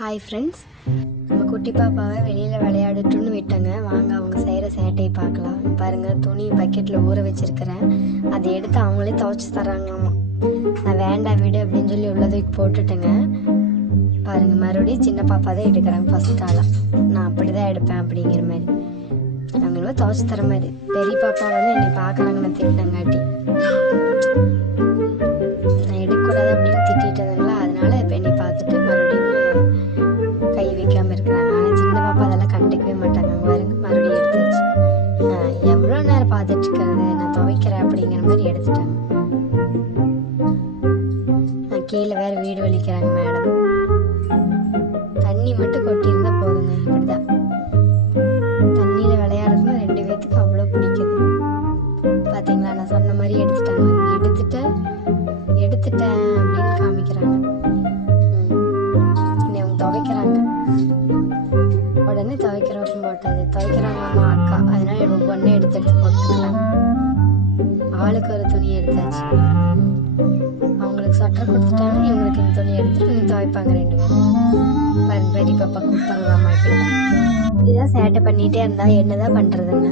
Hi friends, நம்ம குட்டி பாப்பாவை வெளியில் விளையாடட்டுன்னு விட்டங்க. வாங்க அவங்க செய்கிற சேட்டையை பார்க்கலாம். பாருங்கள், துணி பக்கெட்டில் ஊற வச்சுருக்கிறேன். அதை எடுத்து அவங்களே துவைச்சி தராங்களாமா. நான் வேண்டாம் விடு அப்படின்னு சொல்லி உள்ளதுக்கு போட்டுட்டேங்க. பாருங்கள், மறுபடியும் சின்ன பாப்பா தான் எடுக்கிறாங்க ஃபஸ்ட் ஆளாக. நான் அப்படி தான் எடுப்பேன் அப்படிங்கிற மாதிரி அவங்களும் துவைச்சி தர மாதிரி. பெரிய பாப்பா வந்து என்னை பார்க்குறாங்க, நான் திட்டினங்காட்டி நான் எடுக்கக்கூடாது அப்படின்னு திட்டதுங்களா. அதனால இப்போ என்னை பார்த்துட்டு மறுபடியும் கை வைக்காமல் இருக்கிறாங்க. ஆனால் சின்ன பாப்பா அதெல்லாம் கண்டுக்கவே மாட்டாங்க. பாருங்க, மறுபடியும் எடுத்துச்சு. எவ்வளோ நேரம் பார்த்துட்டு இருக்கிறது, நான் துவைக்கிறேன் அப்படிங்கிற மாதிரி எடுத்துட்டாங்க. கீழே வேறு வீடு வலிக்கிறாங்க மேடம். தண்ணி மட்டும் கொட்டியிருந்தா போதுங்க. இப்படிதான் தண்ணியில் விளையாடுறதுன்னு 2 பேத்துக்கு அவ்வளோ பிடிக்குது. பார்த்தீங்களா, நான் சொன்ன மாதிரி எடுத்துட்டேன் அப்படின்னு காமிக்கிறாங்க. அவங்க துவைக்கிறாங்க. உடனே துவைக்கிறவங்க போட்டது துவைக்கிறாங்க அக்கா. அதனால ஒவ்வொன்றும் எடுத்து போட்டுக்கிறாங்க. ஆளுக்கு ஒரு துணி எடுத்தாச்சு. அவங்களுக்கு சொட்டர் கொடுத்துட்டாங்க, இவங்களுக்கு இந்த துணி எடுத்துட்டு நீ துவைப்பாங்க 2 பேரும். பெரிய பாப்பா கூப்பிட்டாங்க. அம்மா இப்படிதான் சேட்டை பண்ணிகிட்டே இருந்தால் என்னதான் பண்ணுறதுங்க.